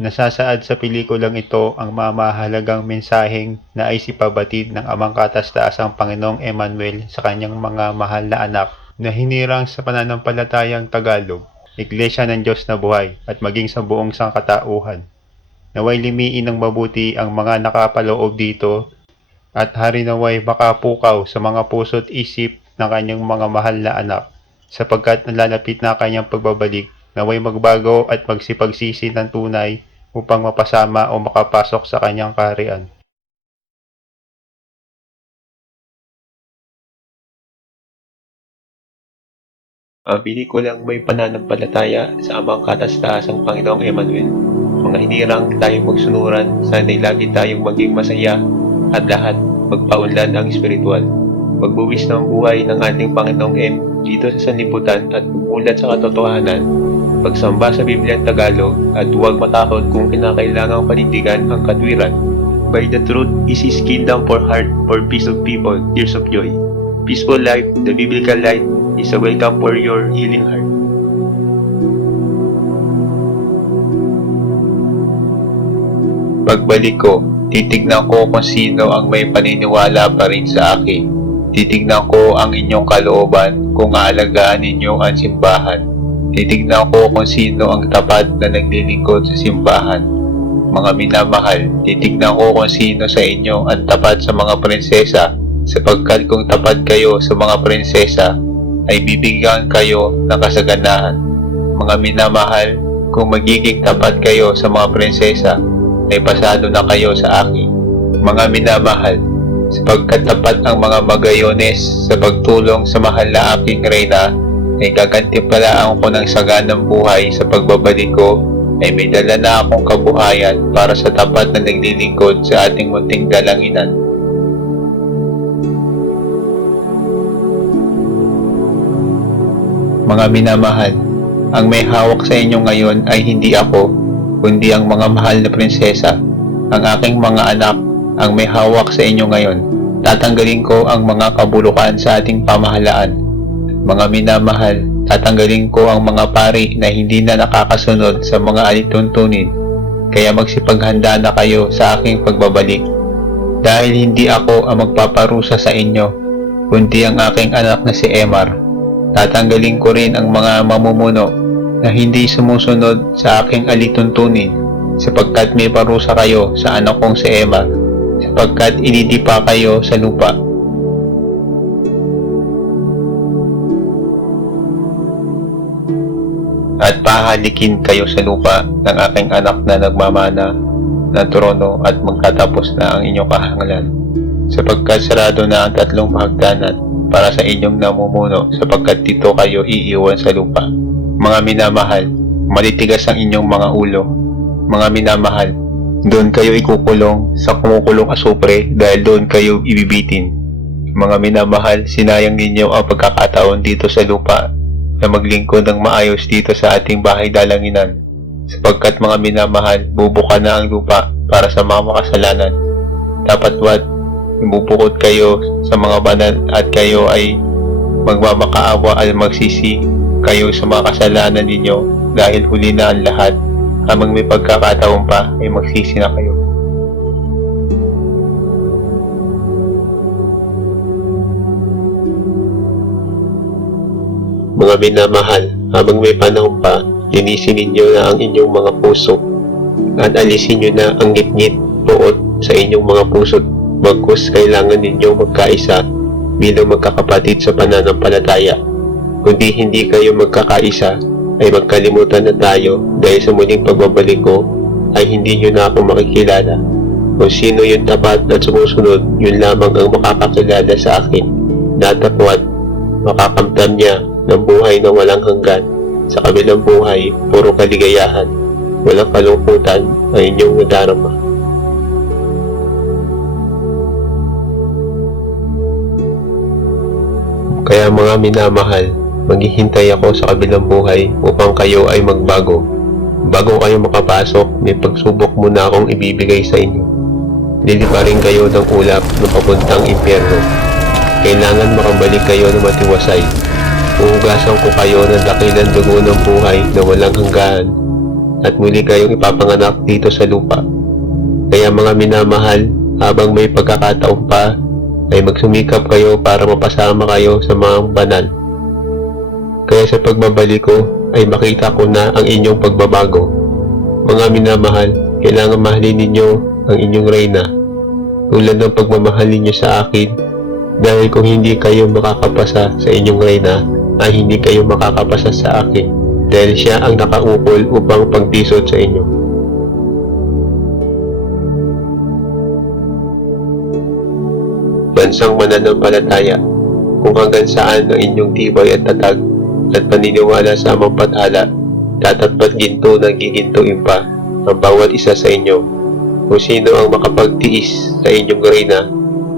Nasasaad sa pelikulang ito ang mamahalagang mensaheng nais ipabatid ng Amang Kataas-Taasang Panginoong Emmanuel sa kanyang mga mahal na anak na hinirang sa pananampalatayang Tagalog, Iglesia ng Diyos na Buhay at maging sa buong sangkatauhan. Naway limiin ng mabuti ang mga nakapaloob dito at harinaway makapukaw sa mga puso't isip ng kanyang mga mahal na anak sapagkat nalalapit na kanyang pagbabalik, naway magbago at magsipagsisi ng tunay upang mapasama o makapasok sa kanyang kaharian. Ang pelikulang may pananampalataya sa Amang Kataas-Taasang Panginoong Emmanuel. Mga hinirang tayong magsunuran, sana'y lagi tayong maging masaya at lahat magpaunlad ang espiritual. Magbuwis ng buhay ng ating Panginoong M dito sa sanlibutan at umulat sa katotohanan. Pagsamba sa Bibliang Tagalog at huwag matakot kung kinakailangang panindigan ang katwiran. By the truth is His kingdom for heart, for peace of people, tears of joy. Peaceful life, the biblical light, is a welcome for your healing heart. Pagbalik ko, titignan ko kung sino ang may paniniwala pa rin sa akin. Titignan ko ang inyong kalooban kung aalagaan ninyo ang simbahan. Titignan ko kung sino ang tapat na naglilingkod sa simbahan. Mga minamahal, titignan ko kung sino sa inyo ang tapat sa mga prinsesa, sapagkat kung tapat kayo sa mga prinsesa, ay bibigyan kayo ng kasaganahan. Mga minamahal, kung magiging tapat kayo sa mga prinsesa, ay pasado na kayo sa akin. Mga minamahal, sapagkat tapat ang mga magayones sa pagtulong sa mahal na aking reyna, ay gagantimpalaan ko ng saganang buhay sa pagbabalik ko, ay may dala na akong kabuhayan para sa tapat na naglilingkod sa ating munting dalanginan. Mga minamahal, ang may hawak sa inyo ngayon ay hindi ako, kundi ang mga mahal na prinsesa. Ang aking mga anak, ang may hawak sa inyo ngayon. Tatanggalin ko ang mga kabulukan sa ating pamahalaan. Mga minamahal, tatanggalin ko ang mga pari na hindi na nakakasunod sa mga alituntunin. Kaya magsipaghanda na kayo sa aking pagbabalik. Dahil hindi ako ang magpaparusa sa inyo, kundi ang aking anak na si Emar. Tatanggalin ko rin ang mga mamumuno na hindi sumusunod sa aking alituntunin, sapagkat may parusa kayo sa anak kong si Emar, sapagkat inidipa kayo sa lupa. At pahalikin kayo sa lupa ng aking anak na nagmamana ng trono at magtatapos na ang inyong kahangalan, sapagkat sarado na ang 3 hagdanan para sa inyong namumuno, sapagkat dito kayo iiwan sa lupa. Mga minamahal, malitigas ang inyong mga ulo. Mga minamahal, doon kayo ikukulong sa kumukulong asupre dahil doon kayo ibibitin. Mga minamahal, sinayang ninyo ang pagkakataon dito sa lupa na maglingkod ng maayos dito sa ating bahay dalanginan, sapagkat mga minamahal, bubuka na ang lupa para sa mga makasalanan. Dapat wat, ibubukod kayo sa mga banal at kayo ay magmamakaawa at magsisi kayo sa mga kasalanan ninyo, dahil huli na ang lahat. Habang may pagkakataon pa ay magsisi na kayo. Mga minamahal, habang may panahon pa, linisin ninyo na ang inyong mga puso at alisin nyo na ang ngit-ngit buot sa inyong mga puso't bagkus kailangan ninyong magkaisa bilang magkakapatid sa pananampalataya. Kundi hindi kayo magkakaisa, ay magkalimutan na tayo, dahil sa muling pagbabalik ko ay hindi nyo na ako makikilala. Kung sino yung tapat at sumusunod, yun lamang ang makakakilala sa akin. Datapwat, makakamtan niya ng buhay na walang hanggan. Sa kabilang buhay, puro kaligayahan, walang kalungkutan ang inyong nadarama. Kaya mga minamahal, maghihintay ako sa kabilang buhay upang kayo ay magbago. Bago kayo makapasok, may pagsubok muna akong ibibigay sa inyo. Liliparin kayo ng ulap na papuntang impyerno. Kailangan makabalik kayo na matiwasay. Uhugasan ko kayo ng dakilang dugo ng buhay na walang hanggan. at muli kayong ipapanganak dito sa lupa. Kaya mga minamahal, habang may pagkakataon pa, ay magsumikap kayo para mapasama kayo sa mga banal. Kaya sa pagbabalik ko ay makita ko na ang inyong pagbabago. Mga minamahal, kailangan mahalin ninyo ang inyong reyna tulad ng pagmamahal ninyo sa akin, dahil kung hindi kayo makakapasa sa inyong reyna ay hindi kayo makakapasa sa akin, dahil siya ang nakaukol upang pagdisod sa inyo. Bansang mananampalataya, kung hanggang saan ang inyong tibay at tatag at paniniwala sa amang pathala, tatagpat ginto ng gigintuin pa ang bawat isa sa inyo. Kung sino ang makapagtiis sa inyong reyna,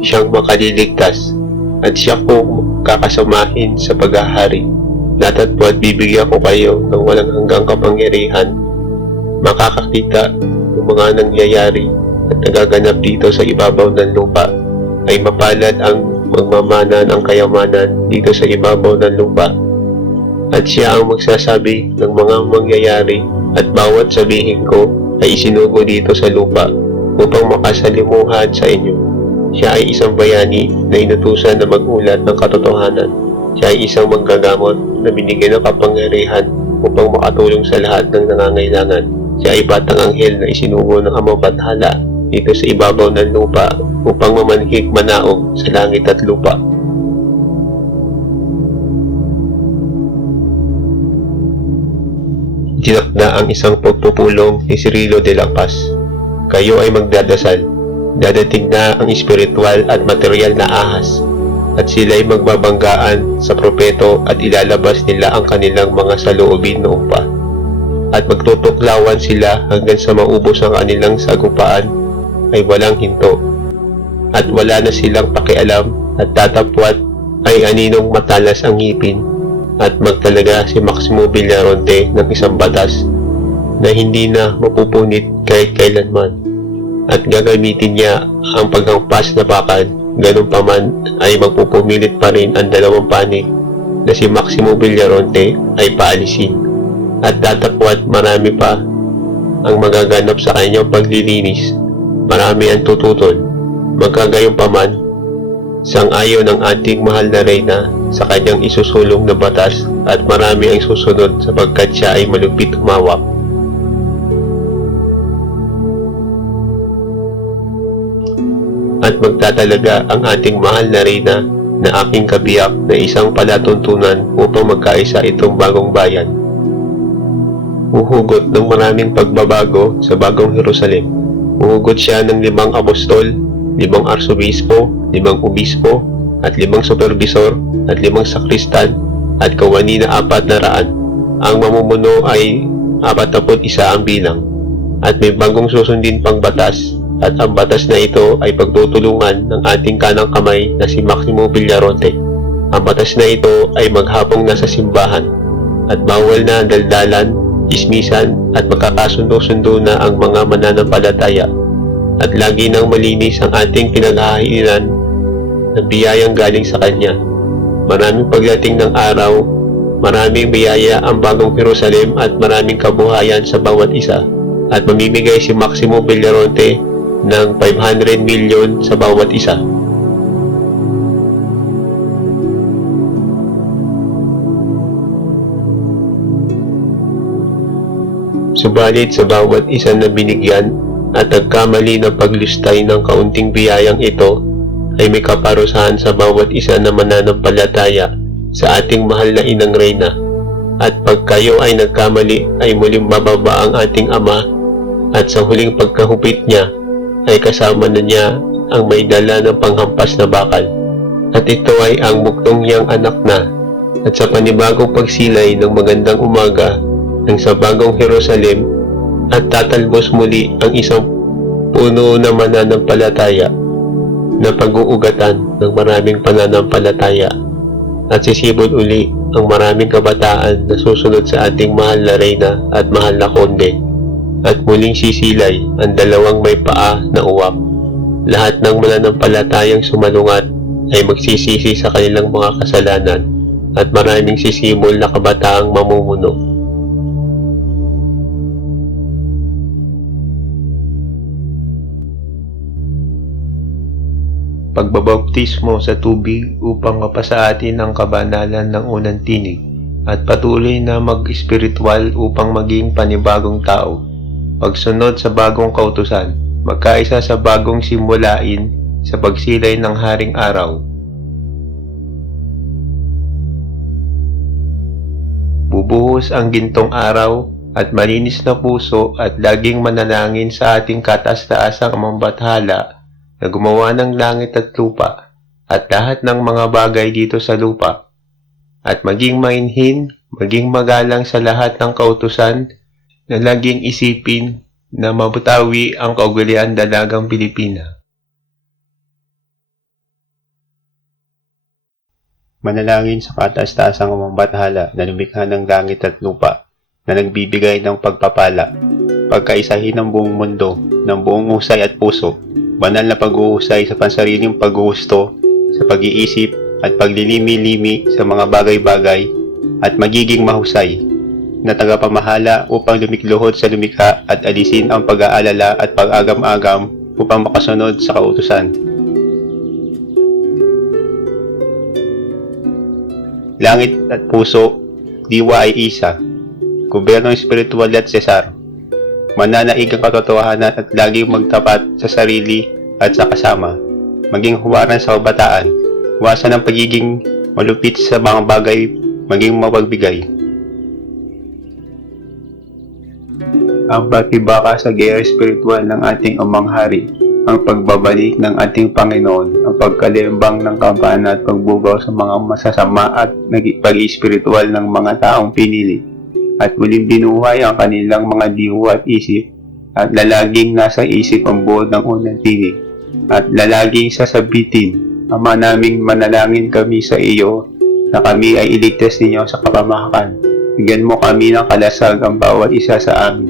siyang makaliligtas, at siya kung kakasamahin sa paghahari. Datatpot bibigyan ko kayo ng walang hanggang kapangyarihan, makakakita ng mga nangyayari at nagaganap dito sa ibabaw ng lupa. Ay mapalad ang magmamana ng kayamanan dito sa ibabaw ng lupa. At siya ang magsasabi ng mga mangyayari, at bawat sabihin ko ay isinugo dito sa lupa upang makasalimuhan sa inyo. Siya ay isang bayani na inutusan na mag-ulat ng katotohanan. Siya ay isang manggagamot na binigyan ng kapangyarihan upang makatulong sa lahat ng nangangailangan. Siya ay batang anghel na isinugo ng amang bathala dito sa ibabaw ng lupa upang mamanhik manaog sa langit at lupa. Tinakda ang isang pagpupulong ni Cirilo de la Paz. Kayo ay magdadasal. Dadating na ang espiritual at material na ahas, at sila ay magbabanggaan sa propeto at ilalabas nila ang kanilang mga saloobin noong pa. At magtutuklawan sila hanggang sa maubos ang kanilang sagupaan ay walang hinto. At wala na silang pakialam at tatapwat ay aninong matalas ang ngipin, at magtalaga si Maximo Villaronte ng isang batas na hindi na mapupunit kahit kailanman, at gagamitin niya ang paghampas na bakal. Ganun pa man ay magpupumilit pa rin ang dalawang panig na si Maximo Villaronte ay paalisin, at tatapwat marami pa ang magaganap sa kanyang paglilinis. Marami ang tututol. Magkagayon pa man, sang-ayon ng ating mahal na reyna sa kanyang isusulong na batas, at marami ang susunod sapagkat siya ay malupit humawak. At magtatalaga ang ating mahal na reyna na aking kabiyak na isang palatuntunan upang magkaisa itong bagong bayan. Huhugot ng maraming pagbabago sa bagong Jerusalem. Huhugot siya ng 5 apostol, 5 arsobispo, 5 obispo, at 5 supervisor, at 5 sakristan, at kawani na 400. Ang mamumuno ay 41 ang bilang, at may bagong susundin pang batas, at ang batas na ito ay pagtutulungan ng ating kanang kamay na si Maximo Villaronte. Ang batas na ito ay maghapong nasa simbahan, at bawal na daldalan, ismisan, at magkakasundo-sundo na ang mga mananampalataya, at lagi nang malinis ang ating pinaghahinan ng biyayang galing sa Kanya. Maraming pagdating ng araw, maraming biyaya ang bagong Jerusalem, at maraming kabuhayan sa bawat isa, at mamimigay si Maximo Villaronte ng 500 milyon sa bawat isa. Subalit sa bawat isa na binigyan at nagkamali ng paglustay ng kaunting biyayang ito, ay may kaparusahan sa bawat isa na mananampalataya sa ating mahal na inang reyna. At pag kayo ay nagkamali, ay muling bababa ang ating ama, at sa huling pagkahupit niya ay kasama na niya ang may dala ng panghampas na bakal. At ito ay ang buktong niyang anak na, at sa panibagong pagsilay ng magandang umaga ng sa bagong Jerusalem, at tatalbos muli ang isang puno na mananampalataya na pag-uugatan ng maraming pananampalataya, at sisibol uli ang maraming kabataan na susunod sa ating mahal na reyna at mahal na konde, at muling sisilay ang dalawang may paa na uwak. Lahat ng mananampalatayang sumalungat ay magsisisi sa kanilang mga kasalanan, at maraming sisibol na kabataang mamumuno. pagbabaptismo sa tubig upang mapasa atin ang kabanalan ng unang tinig at patuloy na mag-espiritual upang maging panibagong tao, pagsunod sa bagong kautusan, magkaisa sa bagong simulain sa pagsilay ng haring araw. Bubuhos ang gintong araw at malinis na puso at laging manalangin sa ating kataas-taasang Amambathala na gumawa ng langit at lupa at lahat ng mga bagay dito sa lupa, at maging mainhin, maging magalang sa lahat ng kautusan na laging isipin na mabutawi ang kaugalian dalagang Pilipina. Manalangin sa kataas-taasang Amambathala na lumikha ng langit at lupa, na nagbibigay ng pagpapala, pagkaisahin ng buong mundo, ng buong husay at puso, banal na pag-uusay sa pansariling paggusto, sa pag-iisip at paglilimi-limi sa mga bagay-bagay, at magiging mahusay na tagapamahala upang lumikluhod sa lumikha at alisin ang pag-aalala at pag-agam-agam upang makasunod sa kautusan. Langit at puso, diwa ay isa. Gobyerno espiritual at Cesar. Mananaig ang katotohanan at laging magtapat sa sarili at sa kasama. Maging huwaran sa kabataan. Iwasan ang pagiging malupit sa mga bagay, maging mapagbigay. Ang patibaka sa gaya espiritual ng ating Amang Hari, ang pagbabalik ng ating Panginoon, ang pagkalimbang ng kampana at pagbugaw sa mga masasama at pag-espiritual ng mga taong pinili, at muling binuhay ang kanilang mga diwa at isip, at lalaging nasa isip ang buod ng unang tinig, at lalaging sasabitin, Ama naming manalangin kami sa iyo na kami ay iligtas ninyo sa kapamahakan. Bigyan mo kami ng kalasag ang bawat isa sa amin.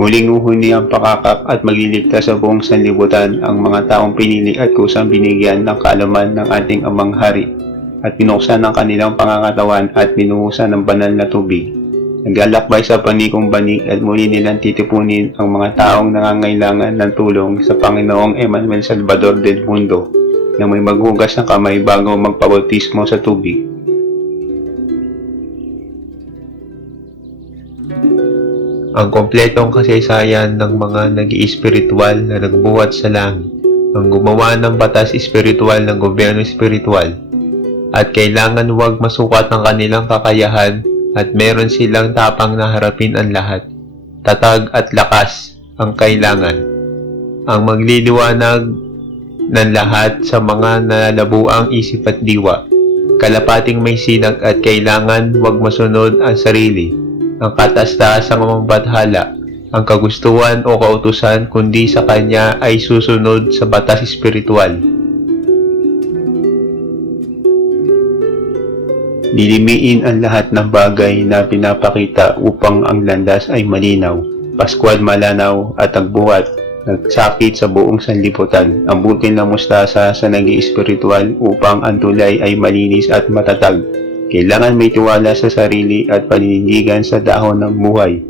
Muling uhuni ang pakakap at magliligtas sa buong sanlibutan ang mga taong pinili at kusang binigyan ng kaalaman ng ating Amang Hari, at binuksan ng kanilang pangangatawan at binuhusan ng banal na tubig. Naglalakbay sa panikong banig at muli nilang titipunin ang mga taong nangangailangan ng tulong sa Panginoong Emmanuel Salvador del Mundo na may maghugas ng kamay bago magpabautismo sa tubig. Ang kompletong kasaysayan ng mga nag-iespiritual na nagbuhat sa langit, ang gumawa ng batas espiritual ng gobyerno espiritual, at kailangan huwag masukat ang kanilang kakayahan at meron silang tapang na harapin ang lahat. Tatag at lakas ang kailangan. Ang magliliwanag ng lahat sa mga nalalabuang isip at diwa. Kalapating may sinag at kailangan huwag masunod ang sarili, ang kataas-taasang Amambathala, ang kagustuhan o kautusan, kundi sa kanya ay susunod sa batas espiritual. Lilimiin ang lahat ng bagay na pinapakita upang ang landas ay malinaw, paskwal malanaw at ang buhat, nagsakit sa buong sanlibutan, ang butil na mustasa sa nag-iespiritual upang ang tulay ay malinis at matatag. Kailangan may tiwala sa sarili at paninindigan sa dahon ng buhay.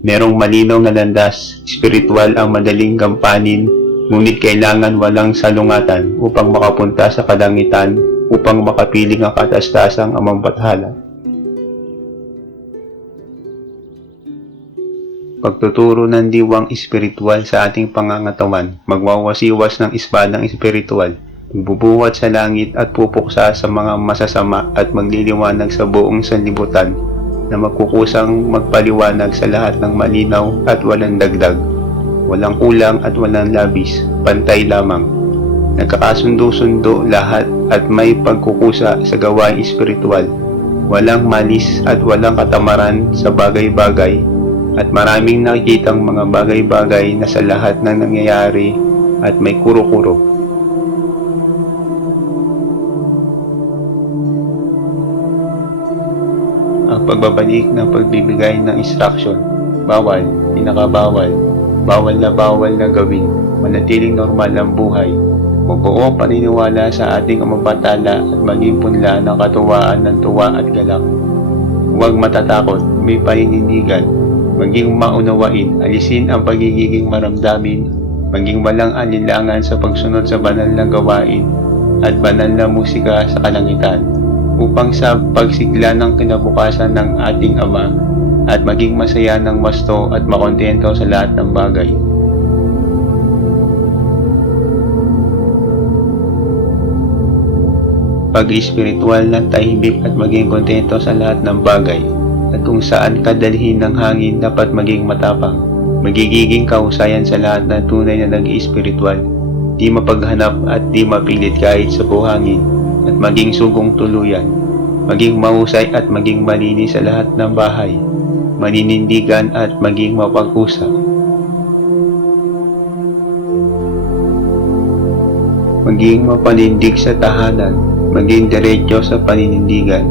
Merong malinaw na landas, espiritual ang madaling gampanin, ngunit kailangan walang salungatan upang makapunta sa kalangitan, upang makapiling ang kataas-taasang Amambathala. Pagtuturo ng diwang espiritual sa ating pangangatawan, magwawasiwas ng isbadang espiritual, magbubuhat sa langit at pupuksa sa mga masasama at magliliwanag sa buong sanlibutan na magkukusang magpaliwanag sa lahat ng malinaw at walang dagdag, walang kulang at walang labis, pantay lamang. Nagkakasundo-sundo lahat at may pagkukusa sa gawain espiritual. Walang malis at walang katamaran sa bagay-bagay, at maraming nakikitang mga bagay-bagay na sa lahat ng nangyayari at may kuro-kuro. Ang pagbabalik ng pagbibigay ng instruction, bawal, pinakabawal, bawal na gawin, manatiling normal ang buhay, magbuong paniniwala sa ating Amambathala at maging punla ng katuwaan ng tuwa at galak. Huwag matatakot, may paninindigan, maging maunawain, alisin ang pagiging maramdamin, maging walang alinlangan sa pagsunod sa banal na gawain at banal na musika sa kalangitan, upang sa pagsigla ng kinabukasan ng ating Ama at maging masaya ng wasto at makontento sa lahat ng bagay. Pag-espiritual na tahimik at maging kontento sa lahat ng bagay, at kung saan kadalhin ng hangin dapat maging matapang, magiging kahusayan sa lahat na tunay na nag-espiritual, di mapaghanap at di mapilit kahit sa buhangin, at maging sugong tuluyan, maging mahusay at maging malinis sa lahat ng bahay, maninindigan at maging mapag-usap. Maging mapanindig sa tahanan, maging diretso sa paninindigan,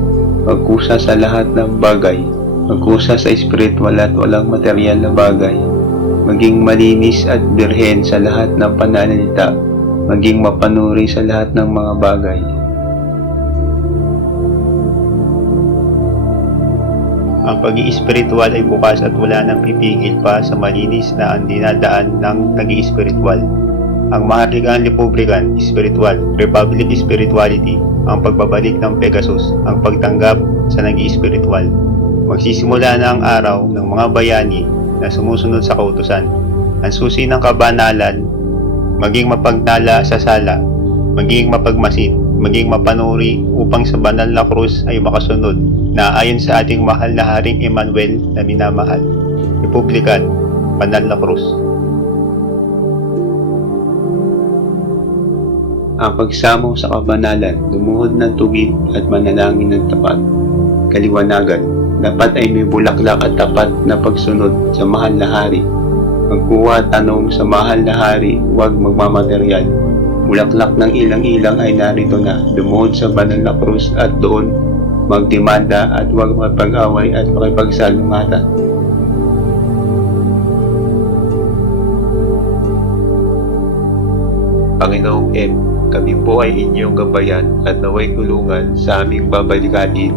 magkusa sa lahat ng bagay, magkusa sa espiritual at walang material na bagay, maging malinis at birhen sa lahat ng pananalita, maging mapanuri sa lahat ng mga bagay. Ang pag-iespiritual ay bukas at wala nang pipigil pa sa malinis na ang dinadaan ng nag-iespiritual. Ang maharlikang Republican Spiritual, Republic Spirituality, ang pagbabalik ng Pegasus, ang pagtanggap sa nag-iespiritual. Magsisimula na ang araw ng mga bayani na sumusunod sa kautusan. Ang susi ng kabanalan, maging mapagnala sa sala, maging mapagmasid, maging mapanuri upang sa banal na krus ay makasunod na ayon sa ating mahal na Haring Emmanuel na minamahal. Republican, banal na krus. Ang pagsamo sa kabanalan, lumuhod ng tubig at manalangin ng tapat. Kaliwanagan, dapat ay may bulaklak at tapat na pagsunod sa mahal na hari. Magkuha tanong sa mahal na hari, huwag magmamaterial. Bulaklak ng ilang-ilang ay narito na, lumuhod sa banal na krus at doon magdemanda at huwag mapag-away at makipagsalungatan. Panginoong M, kami po ay inyong gabayan at naway tulungan sa aming babalikanin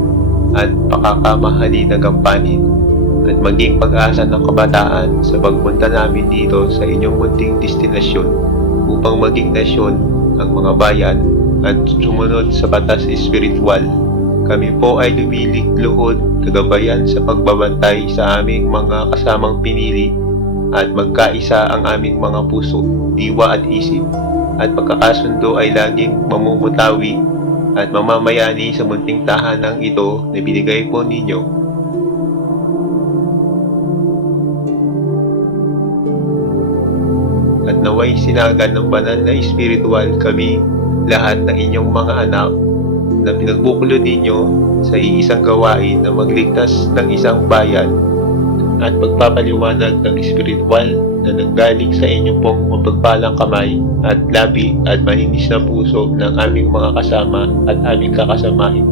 at pakakamahalin na gampanin at maging pag-asa ng kabataan sa pagpunta namin dito sa inyong munting destinasyon upang maging nasyon ang mga bayan at sumunod sa batas espiritual. Kami po ay lumilikluhod kagabayan sa pagbabantay sa aming mga kasamang pinili at magkaisa ang aming mga puso, diwa at isip at pagkakasundo ay laging mamumutawi at mamamayani sa munting tahanang ito na binigay po ninyo. At naway sinagan ng banal na espiritual kami lahat ng inyong mga anak na pinagbuklod ninyo sa iisang gawain na magligtas ng isang bayan at pagpapaliwanag ng espiritual na nanggaling sa inyong pong mapagpalang kamay at labi at malinis na puso ng aming mga kasama at aming kakasamahin.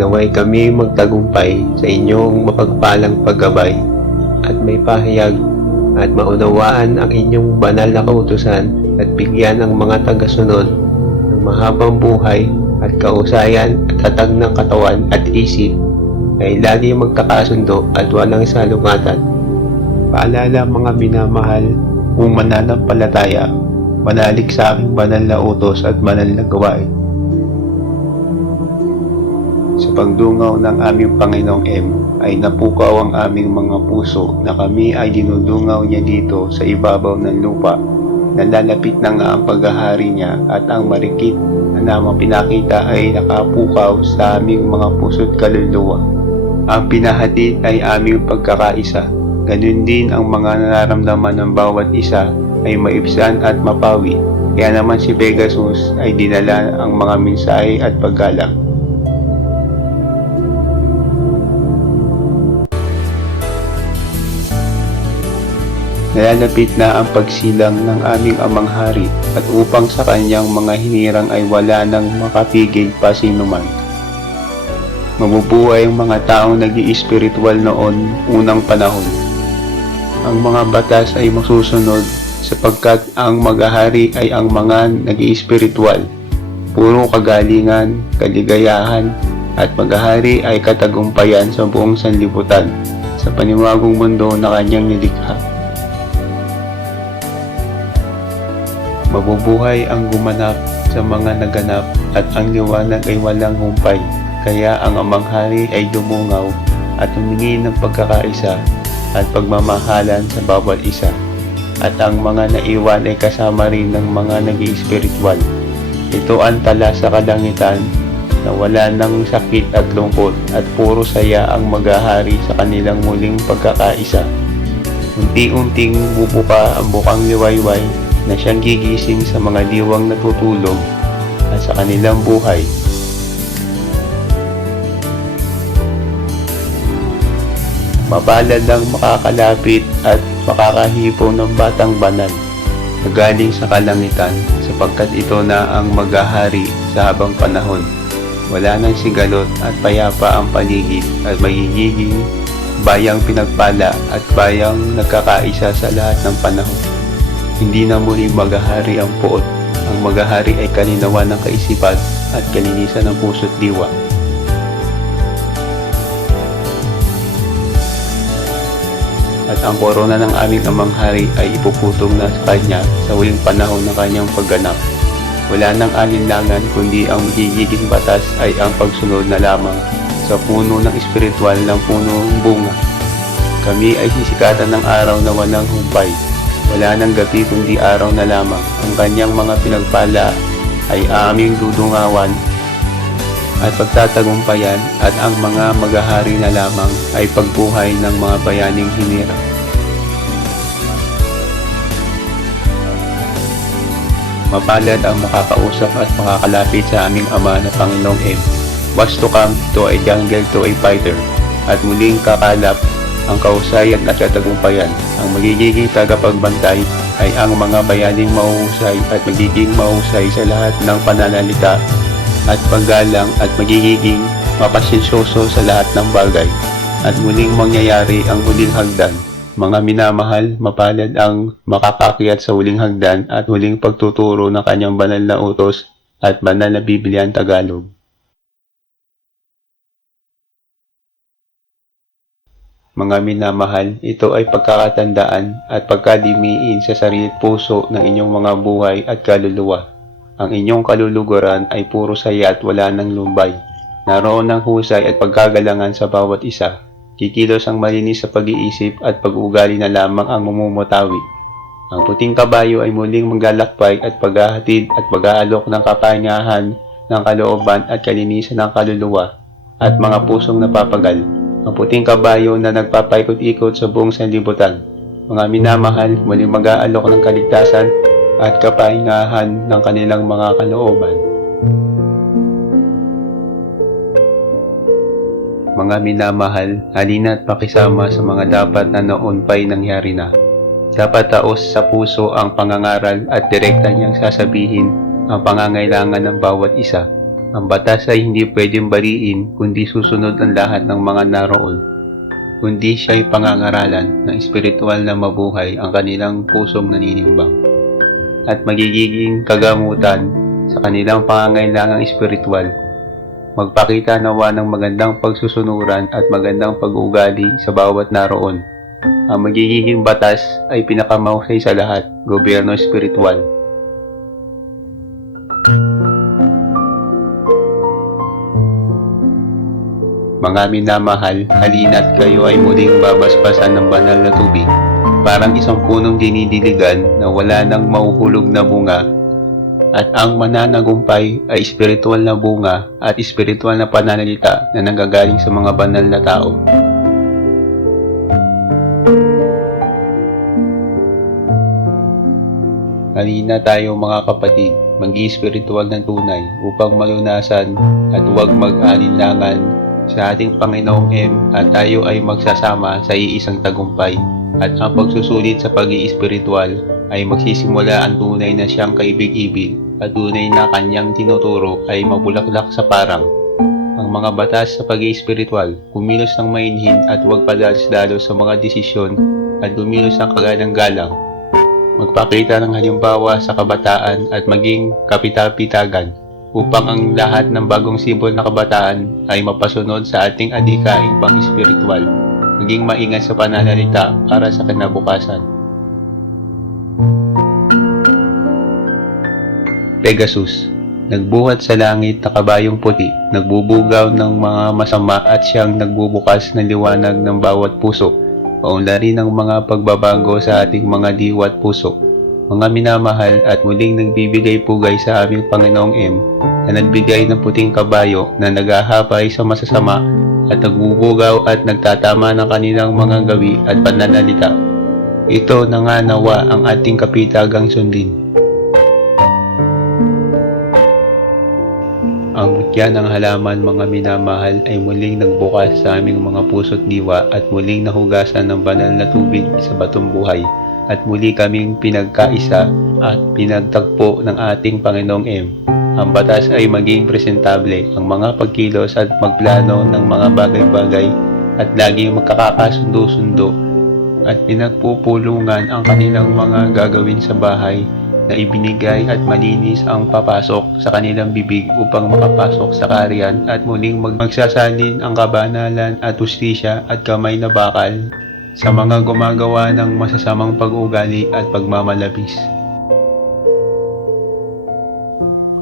Naway kami magtagumpay sa inyong mapagpalang paggabay at may pahayag at maunawaan ang inyong banal na kautusan at bigyan ang mga tagasunod ng mahabang buhay at kausayan at tatag ng katawan at isip ay lagi magkakasundo at walang salungatan. Paalala mga minamahal, kung mananampalataya, manalig sa aking banal na utos at banal na gawain. Sa pagdungaw ng aming Panginoong M ay napukaw ang aming mga puso na kami ay dinudungaw niya dito sa ibabaw ng lupa. Nalalapit na nga ang paghahari niya at ang marikit na namang pinakita ay nakapukaw sa aming mga puso't kaluluwa. Ang pinahatid ay aming pagkakaisa. Ganun din ang mga nararamdaman ng bawat isa ay maibsan at mapawi. Kaya naman si Pegasus ay dinala ang mga mensahe at paggalang. Nalalapit na ang pagsilang ng aming amang hari at upang sa kanyang mga hinirang ay wala nang makapigil pa sinuman. Mabubuhay ang mga taong nag-i-spiritual noon unang panahon. Ang mga batas ay masusunod sapagkat ang maghahari ay ang mga nag-i-spiritual. Puro kagalingan, kaligayahan at maghahari ay katagumpayan sa buong sanlibutan sa paniwagong mundo na kanyang nilikha. Mabubuhay ang gumanap sa mga naganap at ang liwanag ay walang humpay. Kaya ang Amang Hari ay dumungaw at humingi ng pagkakaisa at pagmamahalan sa bawat isa. At ang mga naiwan ay kasama rin ng mga nag-iespiritual. Ito ang tala sa kalangitan na wala ng sakit at lungkot at puro saya ang maghahari sa kanilang muling pagkakaisa. Unti-unting bubuka ang bukang liwayway na siyang gigising sa mga diwang natutulog at sa kanilang buhay. Mapalad ang makakalapit at makakahipo ng batang banal na galing sa kalangitan sapagkat ito na ang maghahari sa habang panahon. Wala nang sigalot at payapa ang paligid at magiging bayang pinagpala at bayang nagkakaisa sa lahat ng panahon. Hindi na muli maghahari ang puot. Ang maghahari ay kalinawan ng kaisipan at kalinisan ng puso't diwa. At ang korona ng aming Amang Hari ay ipuputong na sa kanya sa huling panahon ng kanyang pagganap. Wala nang alinlangan kundi ang magiging batas ay ang pagsunod na lamang sa puno ng espiritual ng punong bunga. Kami ay sisikatan ng araw na walang humpay. Wala nang gabi kundi araw na lamang. Ang kanyang mga pinagpala ay aming dudungawan at pagtatagumpayan at ang mga maghahari na lamang ay pagbuhay ng mga bayaning hinirang. Mapalad ang makakausap at makakalapit sa aming Ama na Panginoong M. Was to come to a jungle to a fighter at muling kakalap ang kausayan at katagumpayan. Ang magiging tagapagbantay ay ang mga bayaning mahuhusay at magiging mahusay sa lahat ng pananalita at paggalang at magiging mapasensyoso sa lahat ng bagay. At muling mangyayari ang huling hagdan. Mga minamahal, mapalad ang makakakyat sa huling hagdan at huling pagtuturo ng kanyang banal na utos at banal na Bibliang Tagalog. Mga minamahal, ito ay pagkakatandaan at pagkalimiin sa sarili at puso ng inyong mga buhay at kaluluwa. Ang inyong kaluluguran ay puro saya at wala ng lumbay. Naroon ang husay at pagkagalangan sa bawat isa. Kikilos ang malinis sa pag-iisip at pag-uugali na lamang ang mamumutawi. Ang puting kabayo ay muling maglalakbay at paghahatid at pag-aalok ng kapanyahan ng kalooban at kalinisan ng kaluluwa at mga pusong napapagal. Ang puting kabayo na nagpapaikot-ikot sa buong sanlibutan. Mga minamahal, muling mag-aalok ng kaligtasan at kapahingahan ng kanilang mga kalooban. Mga minamahal, halina't pakisama sa mga dapat na noon pa'y nangyari na. Dapat taos sa puso ang pangangaral at direkta niyang sasabihin ang pangangailangan ng bawat isa. Ang batas ay hindi pwedeng bariin kundi susunod ang lahat ng mga naroon. Kundi siya'y pangangaralan ng espiritual na mabuhay ang kanilang pusong naninimbang. At magiging kagamutan sa kanilang pangangailangang espiritual. Magpakita nawa ng magandang pagsusunuran at magandang pag-uugali sa bawat naroon. Ang magiging batas ay pinakamahusay sa lahat, gobyerno espiritual. Mga minamahal, halina't kayo ay muling babasbasan ng banal na tubig. Parang isang punong dinidiligan na wala nang mahuhulog na bunga. At ang mananagumpay ay espiritual na bunga at espiritual na pananalita na nanggagaling sa mga banal na tao. Halina tayo mga kapatid, mag-i-espiritual ng tunay upang malunasan at huwag mag-alinlangan sa ating Panginoong M at tayo ay magsasama sa iisang tagumpay. At ang pagsusulit sa pag-i-espiritual ay magsisimula ang tunay na siyang kaibig-ibig at tunay na kanyang tinuturo ay mabulaklak sa parang. Ang mga batas sa pag-i-espiritual, kumilos ng mainhin at huwag padalos-dalos sa mga desisyon at dumilos ng kagadang-galang. Magpakita ng halimbawa sa kabataan at maging kapitapitagan upang ang lahat ng bagong simbol na kabataan ay mapasunod sa ating adhikaing pang-espiritual. Maging maingat sa pananalita para sa kinabukasan. Pegasus, nagbuhat sa langit na kabayong puti, nagbubugaw ng mga masama at siyang nagbubukas ng liwanag ng bawat puso, paunlarin ng mga pagbabago sa ating mga diwa at puso. Mga minamahal, at muling nagbibigay pugay sa aming Panginoong M, na nagbigay ng puting kabayo na naghahapay sa masasama at nagbubugaw at nagtatama ng kanilang mga gawi at pananalita. Ito na nga nawa ang ating kapitagang sundin. Ang mutya ng halaman, mga minamahal, ay muling nagbukas sa aming mga puso't diwa at muling nahugasan ng banal na tubig sa batong buhay. At muli kaming pinagkaisa at pinagtagpo ng ating Panginoong M. Ang batas ay maging presentable, ang mga pagkilos at magplano ng mga bagay-bagay at laging magkakasundo-sundo at pinagpupulungan ang kanilang mga gagawin sa bahay na ibinigay at malinis ang papasok sa kanilang bibig upang makapasok sa kaharian at muling magsasalin ang kabanalan at hustisya at kamay na bakal sa mga gumagawa ng masasamang pag-uugali at pagmamalabis.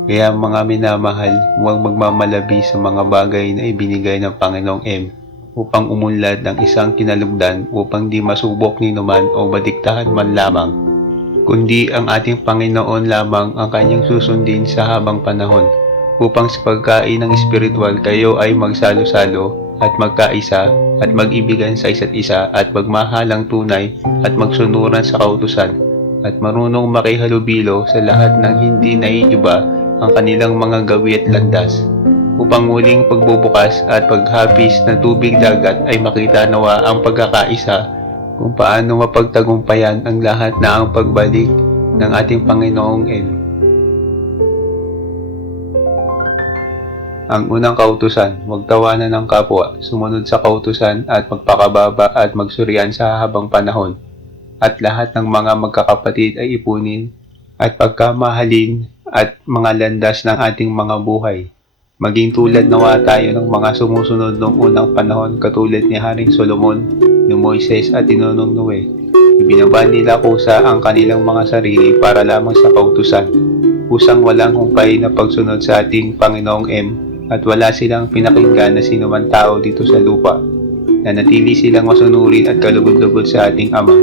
Kaya mga minamahal, huwag magmamalabis sa mga bagay na ibinigay ng Panginoong M upang umunlad ng isang kinalugdan upang di masubok ni numan o madiktahan man lamang, kundi ang ating Panginoon lamang ang kanyang susundin sa habang panahon upang sa pagkain ng espiritual kayo ay magsalo-salo at magkaisa at mag-ibigan sa isa't isa at magmahalang tunay at magsunuran sa kautusan at marunong makihalubilo sa lahat ng hindi naiiba ang kanilang mga gawi at landas upang muling pagbubukas at paghapis ng tubig dagat ay makita nawa ang pagkakaisa kung paano mapagtagumpayan ang lahat na ang pagbalik ng ating Panginoong M. Ang unang kautusan, huwag tawanan ng kapwa, sumunod sa kautusan at magpakababa at magsurian sa habang panahon. At lahat ng mga magkakapatid ay ipunin at pagkamahalin at mga landas ng ating mga buhay. Maging tulad nawa tayo ng mga sumusunod noong unang panahon katulad ni Haring Solomon, ni Moises at ni Nonong Noe. Ibinaba nila kusa ang kanilang mga sarili para lamang sa kautusan. Kusang walang humpay na pagsunod sa ating Panginoong M at wala silang pinakinggan na sinuman tao dito sa lupa. Nanatili silang masunurin at kalugod-lugod sa ating Ama,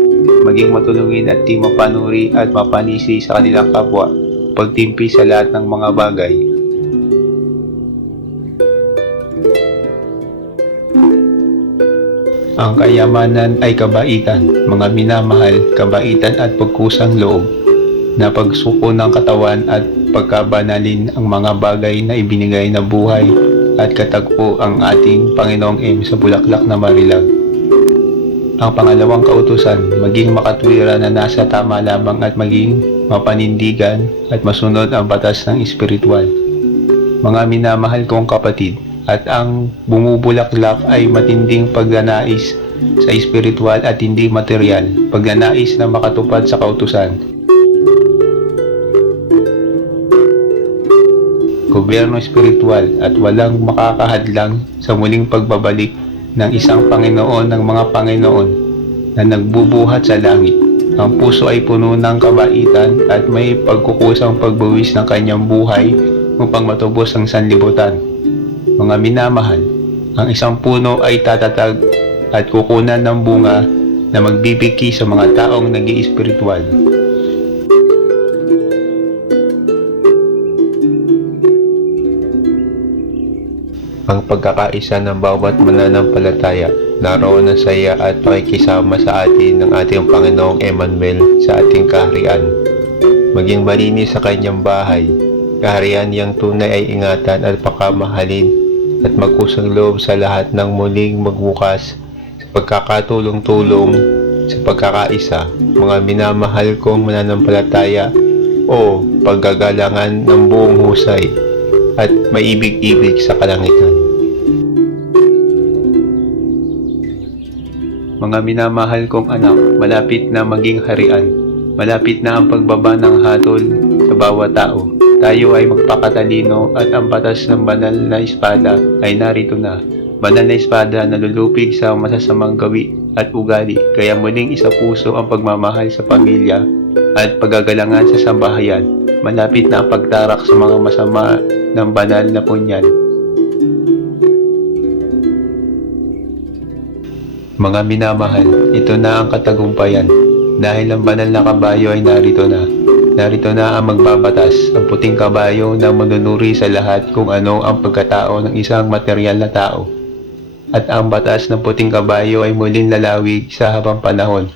maging matulungin at di mapanuri at mapanisi sa kanilang kapwa, pagtimpi sa lahat ng mga bagay. Ang kayamanan ay kabaitan, mga minamahal, kabaitan at pagkusang loob, na pagsuko ng katawan at pagkabanalin ang mga bagay na ibinigay na buhay at katagpo ang ating Panginoong M sa bulaklak na marilag. Ang pangalawang kautusan, maging makatwira na nasa tama lamang at maging mapanindigan at masunod ang batas ng espiritual. Mga minamahal kong kapatid, at ang bumubulaklak ay matinding pagnanais sa espiritual at hindi material, pagnanais na makatupad sa kautusan. Gobyerno espiritual at walang makakahadlang sa muling pagbabalik ng isang Panginoon ng mga Panginoon na nagbubuhat sa langit. Ang puso ay puno ng kabaitan at may pagkukusang pagbuwis ng kanyang buhay upang matubos ang sanlibutan. Mga minamahal, ang isang puno ay tatatag at kukunan ng bunga na magbibigay sa mga taong nag-iespiritual. Ang pagkakaisa ng bawat mananampalataya, naroon ang saya at pakikisama sa atin ng ating Panginoong Emmanuel sa ating kaharian. Maging malinis sa kanyang bahay, kaharian niyang tunay ay ingatan at pakamahalin at magkusang loob sa lahat ng muling magbukas sa pagkakatulong-tulong sa pagkakaisa, mga minamahal kong mananampalataya o paggagalangan ng buong husay at maibig-ibig sa kalangitan. Mga minamahal kong anak, malapit na maging harian. Malapit na ang pagbaba ng hatol sa bawat tao. Tayo ay magpakatalino at ang batas ng banal na espada ay narito na. Banal na espada na lulupig sa masasamang gawi at ugali, kaya muling isa puso ang pagmamahal sa pamilya at pagagalangan sa sambahayan. Malapit na ang pagtarak sa mga masama ng banal na punyal. Mga minamahal, ito na ang katagumpayan. Dahil ang banal na kabayo ay narito na. Narito na ang magbabatas, ang puting kabayo na manunuri sa lahat kung ano ang pagkatao ng isang materyal na tao. At ang batas ng puting kabayo ay muling lalawig sa habang panahon.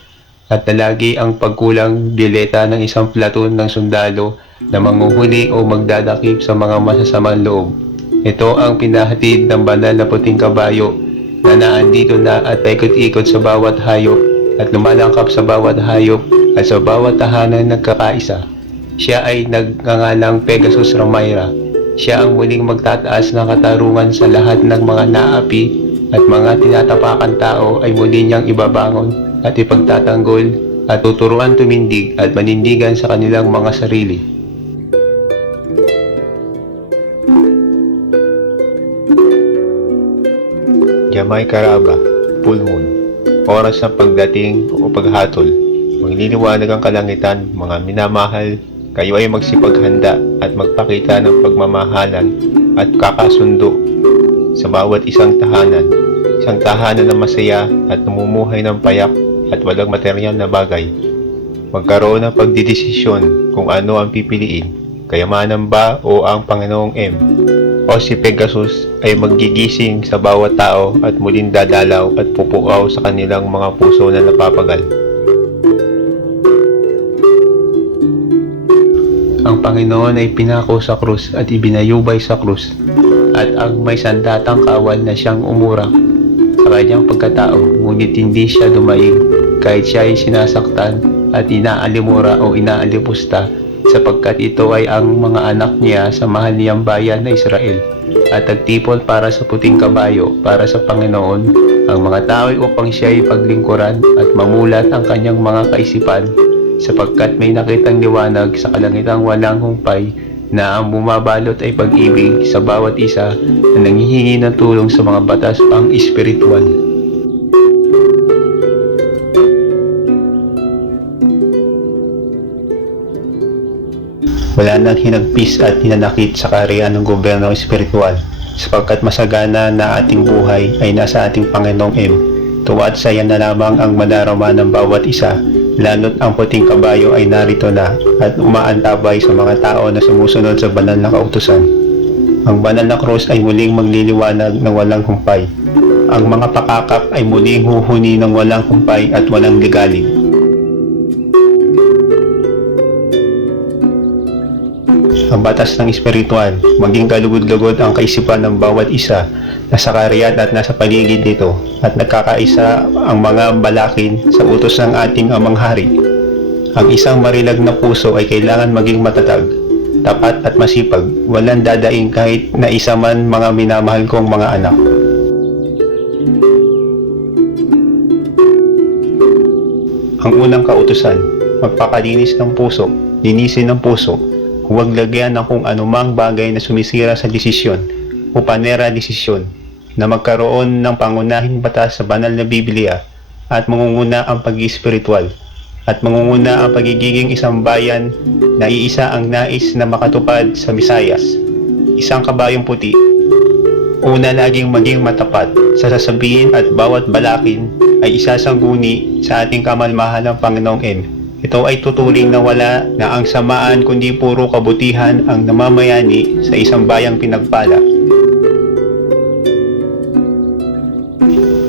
At nalagi ang pagkulang bileta ng isang platoon ng sundalo na manghuhuli o magdadakip sa mga masasamang loob. Ito ang pinahatid ng banal na puting kabayo na naandito na at paikot-ikot sa bawat hayop at lumalangkap sa bawat hayop at sa bawat tahanan nagkakaisa. Siya ay nagngangalang Pegasus Ramaira. Siya ang muling magtataas ng katarungan sa lahat ng mga naapi at mga tinatapakan tao ay muli niyang ibabangon at ipagtatanggol at tuturuan tumindig at manindigan sa kanilang mga sarili. Jamay Karaba, Full Moon. Oras ng pagdating o paghatol. Magliliwanag ang kalangitan, mga minamahal. Kayo ay magsipaghanda at magpakita ng pagmamahalan at kakasundo sa bawat isang tahanan. Isang tahanan na masaya at namumuhay ng payak at walang materyal na bagay. Magkaroon ng pagdidesisyon kung ano ang pipiliin, kayamanan ba o ang Panginoong M. O si Pegasus ay magigising sa bawat tao at muling dadalaw at pupukaw sa kanilang mga puso na napapagal. Ang Panginoon ay pinako sa krus at ibinayubay sa krus, at ang may sandatang kawal na siyang umurak sa kanyang pagkatao, ngunit hindi siya dumaig kahit siya ay sinasaktan at inaalimura o inaalipusta, sapagkat ito ay ang mga anak niya sa mahal niyang bayan na Israel, at nagtipon para sa puting kabayo para sa Panginoon ang mga tao upang siya ay paglingkuran at mamulat ang kanyang mga kaisipan, sapagkat may nakitang liwanag sa kalangitang walang humpay na ang bumabalot ay pag-ibig sa bawat isa na nanghihingi ng tulong sa mga batas pang espiritual. Wala nang hinagpis at hinanakit sa kaharian ng gobyerno espiritual, sapagkat masagana na ating buhay ay nasa ating Panginoong M. Tuwa at saya na lamang ang madarama ng bawat isa, lalo't ang puting kabayo ay narito na at umaantabay sa mga tao na sumusunod sa banal na kautusan. Ang banal na krus ay muling magliliwanag ng walang humpay. Ang mga pakakap ay muling huhuni ng walang humpay at walang ligalig. Ang batas ng espiritual, maging kalugod-lugod ang kaisipan ng bawat isa na sa kaharian at nasa paligid nito, at nagkakaisa ang mga balakin sa utos ng ating Amang Hari. Ang isang marilag na puso ay kailangan maging matatag, tapat at masipag, walang dadaing kahit na isa man, mga minamahal kong mga anak. Ang unang kautusan, magpakalinis ng puso, linisin ng puso, huwag lagyan ng kung anumang bagay na sumisira sa desisyon o panera desisyon, na magkaroon ng pangunahing batas sa banal na Biblia, at mangunguna ang pag-espiritual, at mangunguna ang pagiging isang bayan na iisa ang nais na makatupad sa Misayas. Isang kabayong puti. Una, laging maging matapat sa sasabihin at bawat balakin ay isasangguni sa ating kamalmahalang Panginoong M. Ito ay tuturing na wala na ang samaan kundi puro kabutihan ang namamayani sa isang bayang pinagpala.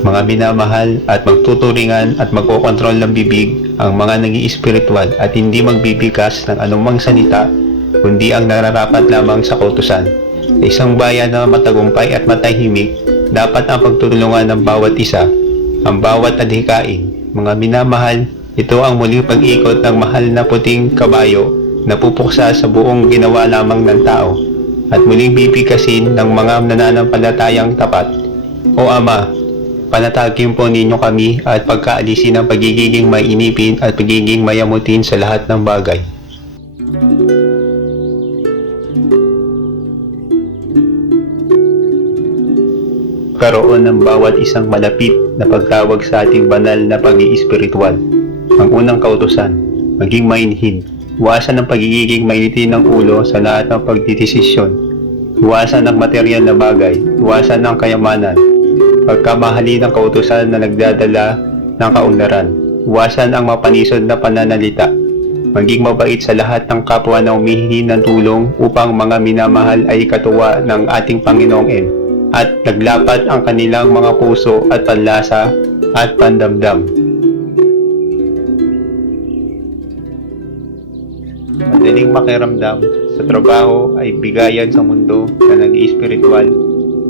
Mga minamahal, at magtuturingan at magkokontrol ng bibig ang mga naging espiritual at hindi magbibigas ng anumang salita kundi ang nararapat lamang sa kautusan. Sa isang bayan na matagumpay at matahimik, dapat ang pagtulungan ng bawat isa, ang bawat adhikain. Mga minamahal, ito ang muling pag-ikot ng mahal na puting kabayo na pupuksa sa buong ginawa lamang ng tao, at muling bibigkasin ng mga nananampalatayang tapat. O Ama, panatagin po ninyo kami at pagkaalisin ng pagiging mainipin at pagiging mayamutin sa lahat ng bagay. magkaroon ng bawat isang malapit na pagtawag sa ating banal na pag-iispiritual. Ang unang kautusan, maging mainhin. Iwasan ng pagiging mainitin ng ulo sa lahat ng pagdidesisyon. Iwasan ng materyal na bagay. Iwasan ng kayamanan. Pagkamahali ng kautusan na nagdadala ng kaunlaran. Iwasan ang mapanisod na pananalita. Maging mabait sa lahat ng kapwa na humihingi ng tulong upang mga minamahal ay katuwa ng ating Panginoong M. At naglapat ang kanilang mga puso at panlasa at pandamdam. Madaling makiramdam sa trabaho ay bigayan sa mundo na nag-iispiritual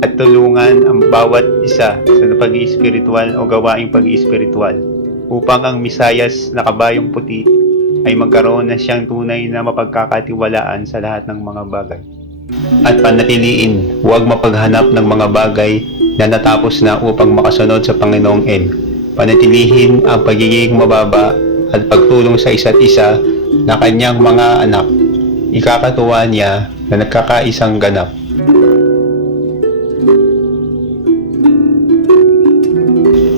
at tulungan ang bawat isa sa pag-iispiritual o gawaing pag-iispiritual upang ang misayas na kabayong puti ay magkaroon na siyang tunay na mapagkakatiwalaan sa lahat ng mga bagay. At panatiliin, huwag mapaghanap ng mga bagay na natapos na upang makasunod sa Panginoong M. Panatilihin ang pagiging mababa at pagtulong sa isa't isa na kanyang mga anak. Ikakatuwa niya na nagkakaisang ganap.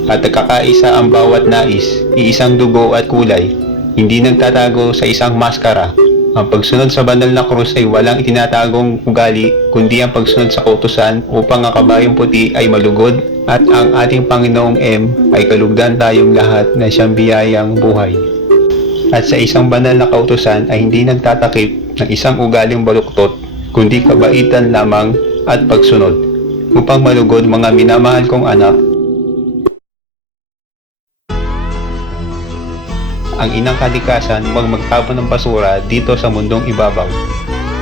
At nagkakaisa ang bawat nais, iisang dugo at kulay, hindi nagtatago sa isang maskara. Ang pagsunod sa banal na krus ay walang itinatagong ugali, kundi ang pagsunod sa kautusan upang ang kabayong puti ay malugod at ang ating Panginoong M ay kalugdan tayong lahat na siyang biyayang buhay. At sa isang banal na kautusan ay hindi nagtatakip ng isang ugaling baluktot, kundi kabaitan lamang at pagsunod. Upang malugod mga minamahal kong anak, ang inang kalikasan huwag magtapon ng basura dito sa mundong ibabaw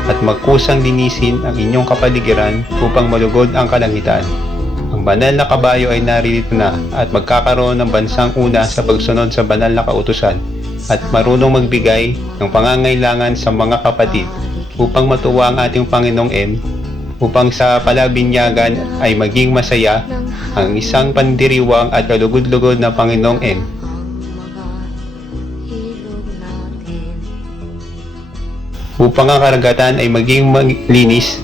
at magkusang linisin ang inyong kapaligiran upang malugod ang kalangitan. Ang banal na kabayo ay naririto na at magkakaroon ng bansang una sa pagsunod sa banal na kautusan at marunong magbigay ng pangangailangan sa mga kapatid upang matuwa ang ating Panginoong M, upang sa palabinyagan ay maging masaya ang isang pandiriwang at kalugod-lugod na Panginoong M. Upang ang karagatan ay maging linis,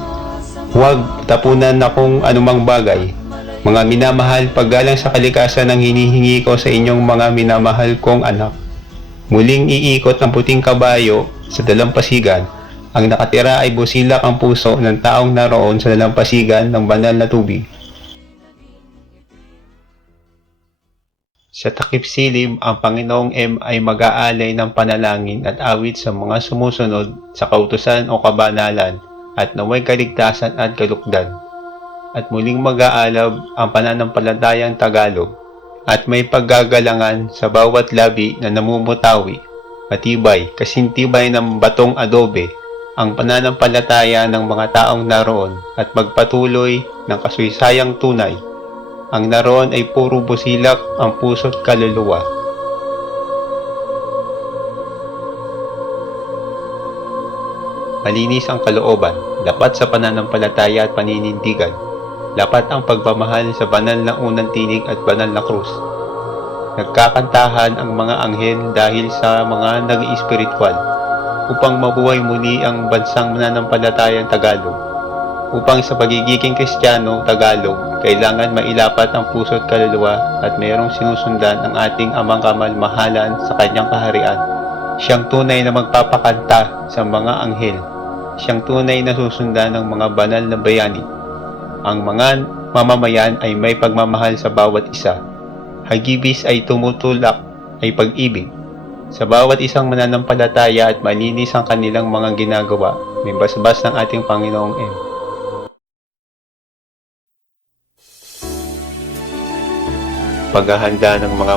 huwag tapunan na kung anumang bagay. Mga minamahal, paggalang sa kalikasan ang hinihingi ko sa inyong mga minamahal kong anak. Muling iikot ang puting kabayo sa dalampasigan. Ang nakatira ay busilak ang puso ng taong naroon sa dalampasigan ng banal na tubig. Sa takip silim, ang Panginoong M ay mag-aalay ng panalangin at awit sa mga sumusunod sa kautusan o kabanalan at naway kaligtasan at kalugdan. At muling mag-aalab ang pananampalatayang Tagalog at may paggagalangan sa bawat labi na namumutawi, matibay, kasintibay ng batong adobe, ang pananampalataya ng mga taong naroon at magpatuloy ng kasuysayang tunay. Ang naroon ay puro busilak ang puso't kaluluwa. Malinis ang kalooban, dapat sa pananampalataya at paninindigan. Dapat ang pagmamahal sa banal na unang tinig at banal na krus. Nagkakantahan ang mga anghel dahil sa mga nag-iispiritual upang mabuhay muli ang bansang mananampalatayang Tagalog. Upang sa pagiging Kristiyano Tagalog, kailangan mailapat ang puso't kaluluwa at mayroong sinusundan ang ating amang kamalmahalan sa kanyang kaharian. Siyang tunay na magpapakanta sa mga anghel. Siyang tunay na susundan ng mga banal na bayani. Ang mga mamamayan ay may pagmamahal sa bawat isa. Hagibis ay tumutulak ay pag-ibig. Sa bawat isang mananampalataya at malinis ang kanilang mga ginagawa, may basbas ng ating Panginoong M. Paghahanda ng mga